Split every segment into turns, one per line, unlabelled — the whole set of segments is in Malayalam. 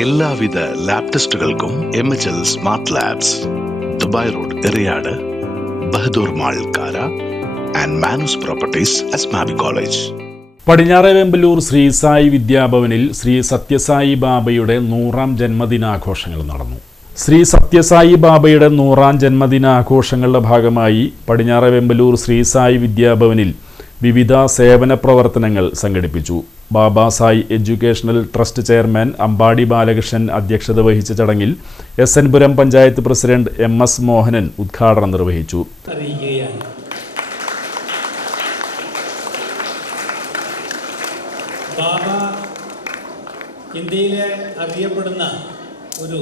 എല്ലാവിധ lab ടെസ്റ്റുകൾക്കും M H L smart labs Dubai road Eriyad Bahadur mall Kara and Manoos properties Asmabi college
Padinjare Vembaloor Shri Sai വിദ്യാഭവനിൽ Shri Sathya Sai ബാബയുടെ നൂറാം ജന്മദിനാഘോഷങ്ങൾ നടന്നു. ശ്രീ സത്യസായി ബാബയുടെ നൂറാം ജന്മദിനാഘോഷങ്ങളുടെ ഭാഗമായി പടിഞ്ഞാറെ വെമ്പലൂർ ശ്രീ സായി വിദ്യാഭവനിൽ വിവിധ സേവന പ്രവർത്തനങ്ങൾ സംഘടിപ്പിച്ചു. Baba Sai educational trust chairman Ambadi Balakrishnan അധ്യക്ഷത വഹിച്ച ചടങ്ങിൽ S N Puram panchayat president M S Mohanan ഉദ്ഘാടനം നിർവഹിച്ചു.
ഇന്ത്യയിലെ അറിയപ്പെടുന്ന ഒരു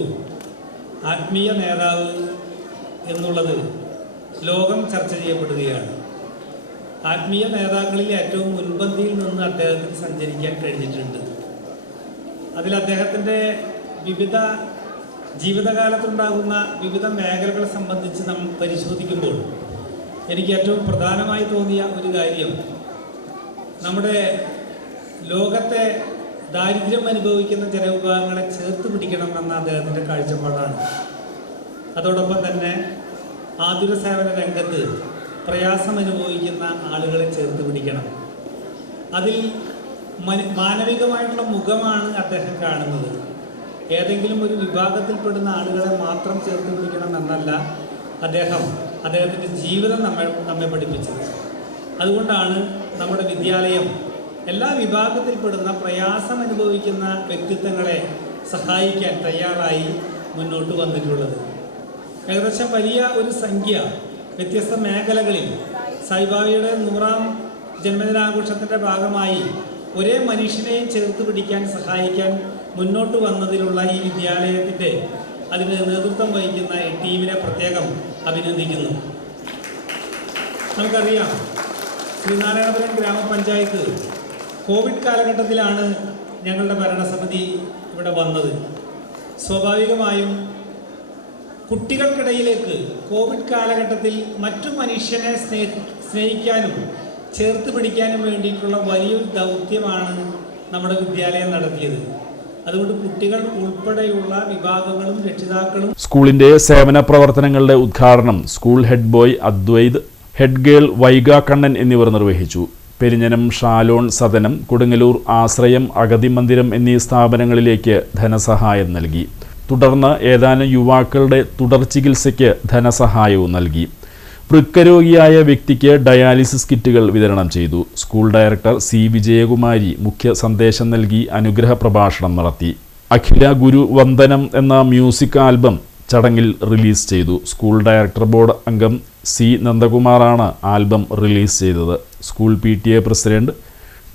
ആത്മീയ നേതാവ് എന്നുള്ളത് ലോകം ചർച്ച ചെയ്യപ്പെടുകയാണ്. ആത്മീയ നേതാക്കളിൽ ഏറ്റവും മുൻപന്തിയിൽ നിന്ന് അദ്ദേഹത്തിന് സഞ്ചരിക്കാൻ കഴിഞ്ഞിട്ടുണ്ട്. അതിൽ അദ്ദേഹത്തിന്റെ വിവിധ ജീവിതകാലത്തുണ്ടാകുന്ന വിവിധ മേഖലകളെ സംബന്ധിച്ച് നാം പരിശോധിക്കുമ്പോൾ എനിക്ക് ഏറ്റവും പ്രധാനമായി തോന്നിയ ഒരു കാര്യം നമ്മുടെ ലോകത്തെ ദാരിദ്ര്യം അനുഭവിക്കുന്ന ജനവിഭാഗങ്ങളെ ചേർത്ത് പിടിക്കണം എന്ന അദ്ദേഹത്തിന്റെ കാഴ്ചപ്പാടാണ്. അതോടൊപ്പം തന്നെ ആതുര സേവന രംഗത്ത് പ്രയാസം അനുഭവിക്കുന്ന ആളുകളെ ചേർത്ത് പിടിക്കണം. അതിൽ മന- മാനവികമായിട്ടുള്ള മുഖമാണ് അദ്ദേഹം കാണുന്നത്. ഏതെങ്കിലും ഒരു വിഭാഗത്തിൽപ്പെടുന്ന ആളുകളെ മാത്രം ചേർത്ത് പിടിക്കണം എന്നല്ല അദ്ദേഹം അദ്ദേഹത്തിന്റെ ജീവിതം നമ്മൾ നമ്മെ പഠിപ്പിച്ചത്. അതുകൊണ്ടാണ് നമ്മുടെ വിദ്യാലയം എല്ലാ വിഭാഗത്തിൽപ്പെടുന്ന പ്രയാസം അനുഭവിക്കുന്ന വ്യക്തിത്വങ്ങളെ സഹായിക്കാൻ തയ്യാറായി മുന്നോട്ട് വന്നിട്ടുള്ളത്. ഏകദേശം വലിയ ഒരു സംഖ്യ വ്യത്യസ്ത മേഖലകളിൽ സായിബാബയുടെ നൂറാം ജന്മദിനാഘോഷത്തിന്റെ ഭാഗമായി ഒരേ മനുഷ്യനെയും ചേർത്ത് പിടിക്കാൻ സഹായിക്കാൻ മുന്നോട്ട് വന്നതിലുള്ള ഈ വിദ്യാലയത്തിന്റെ അതിന് നേതൃത്വം വഹിക്കുന്ന ഈ ടീമിനെ പ്രത്യേകം അഭിനന്ദിക്കുന്നു. നമുക്കറിയാം ശ്രീനാരായണപുരം ഗ്രാമപഞ്ചായത്ത് കോവിഡ് കാലഘട്ടത്തിലാണ് ഞങ്ങളുടെ ഭരണസമിതി ഇവിടെ വന്നത്. സ്വാഭാവികമായും കുട്ടികൾക്കിടയിലേക്ക് കോവിഡ് കാലഘട്ടത്തിൽ മറ്റു മനുഷ്യനെ സ്നേഹ സ്നേഹിക്കാനും ചേർത്ത് പിടിക്കാനും വേണ്ടിയിട്ടുള്ള വലിയൊരു ദൗത്യമാണ് നമ്മുടെ വിദ്യാലയം നടത്തിയത്. അതുകൊണ്ട് കുട്ടികൾ ഉൾപ്പെടെയുള്ള വിഭാഗങ്ങളും രക്ഷിതാക്കളും
സ്കൂളിന്റെ സേവന പ്രവർത്തനങ്ങളുടെ ഉദ്ഘാടനം school head boy Advaith head girl Vaiga Kannan എന്നിവർ നിർവഹിച്ചു. പെരിഞ്ഞനം ഷാലോൺ സദനം കൊടുങ്ങല്ലൂർ ആശ്രയം അഗതി മന്ദിരം എന്നീ സ്ഥാപനങ്ങളിലേക്ക് ധനസഹായം നൽകി. തുടർന്ന് ഏതാനും യുവാക്കളുടെ തുടർ ചികിത്സയ്ക്ക് ധനസഹായവും നൽകി. വൃക്കരോഗിയായ വ്യക്തിക്ക് ഡയാലിസിസ് കിറ്റുകൾ വിതരണം ചെയ്തു. School director C. വിജയകുമാരി മുഖ്യ സന്ദേശം നൽകി അനുഗ്രഹ പ്രഭാഷണം നടത്തി. അഖില ഗുരു വന്ദനം എന്ന മ്യൂസിക് ആൽബം ചടങ്ങിൽ റിലീസ് ചെയ്തു. സ്കൂൾ ഡയറക്ടർ ബോർഡ് അംഗം സി. നന്ദകുമാറാണ് ആൽബം റിലീസ് ചെയ്തത്. School P. President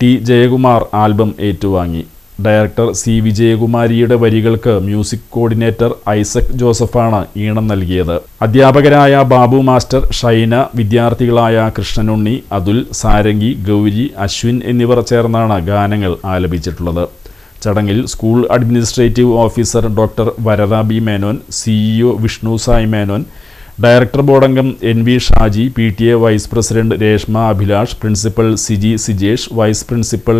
T. Jayakumar album ഏറ്റുവാങ്ങി. ഡയറക്ടർ സി വിജയകുമാരിയുടെ വരികൾക്ക് മ്യൂസിക് കോർഡിനേറ്റർ ഐസക് ജോസഫാണ് ഈണം നൽകിയത്. അധ്യാപകരായ ബാബു മാസ്റ്റർ ഷൈന വിദ്യാർത്ഥികളായ കൃഷ്ണനുണ്ണി അതുൽ സാരംഗി ഗൗരി അശ്വിൻ എന്നിവർ ചേർന്നാണ് ഗാനങ്ങൾ ആലപിച്ചിട്ടുള്ളത്. ചടങ്ങിൽ school administrative officer doctor Varada B Menon CEO Vishnu Sai Menon director ബോർഡംഗം N V Shaji P T A vice president Reshma Abhilash principal Siji Sijesh vice principal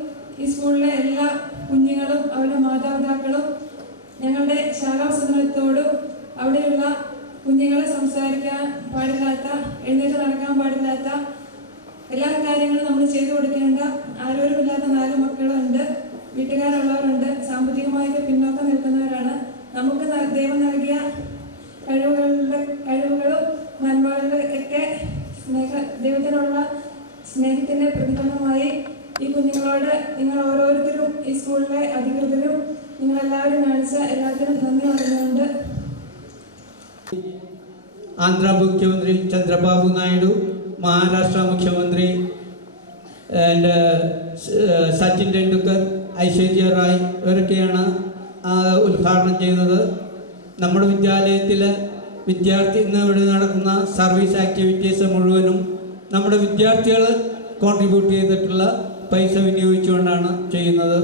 ഈ സ്കൂളിലെ എല്ലാ കുഞ്ഞുങ്ങളും അവരുടെ മാതാപിതാക്കളും ഞങ്ങളുടെ ശാഖാസദനത്തോടും അവിടെയുള്ള കുഞ്ഞുങ്ങളെ സംസാരിക്കാൻ പാടില്ലാത്ത എഴുന്നേറ്റ് നടക്കാൻ പാടില്ലാത്ത എല്ലാ കാര്യങ്ങളും നമ്മൾ ചെയ്തു കൊടുക്കേണ്ട ആരോരുമില്ലാത്ത നാല് മക്കളുണ്ട് വീട്ടുകാരുള്ളവരുണ്ട് സാമ്പത്തികമായിട്ട് പിന്നോക്കം നിൽക്കുന്നവരാണ്. നമുക്ക് ദൈവം നൽകിയ നിങ്ങൾ ഓരോരുത്തരും ഈ സ്കൂളിലെ അധികൃതരും നിങ്ങളെല്ലാവരും കാണിച്ച എല്ലാത്തിനും നന്ദി പറഞ്ഞുകൊണ്ട്
ആന്ധ്ര മുഖ്യമന്ത്രി ചന്ദ്രബാബു നായിഡു മഹാരാഷ്ട്ര മുഖ്യമന്ത്രി ആൻഡ് സച്ചിൻ ടെണ്ടുക്കർ ഐശ്വര്യ റായ് ഇവരൊക്കെയാണ് ഉദ്ഘാടനം ചെയ്യുന്നത്. നമ്മുടെ വിദ്യാലയത്തിൽ വിദ്യാർത്ഥി ഇന്ന് ഇവിടെ നടക്കുന്ന സർവീസ് ആക്ടിവിറ്റീസ് മുഴുവനും നമ്മുടെ വിദ്യാർത്ഥികൾ കോൺട്രിബ്യൂട്ട് ചെയ്തിട്ടുള്ള പൈസ വിനിയോഗിച്ചുകൊണ്ടാണ് ചെയ്യുന്നത്.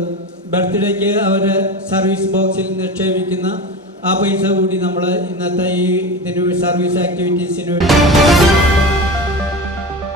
ബർത്ത്ഡേക്ക് അവർ സർവീസ് ബോക്സിൽ നിക്ഷേപിക്കുന്ന ആ പൈസ കൂടി നമ്മൾ ഇന്നത്തെ ഈ ഇതിന് സർവീസ് ആക്ടിവിറ്റീസിന് വേണ്ടി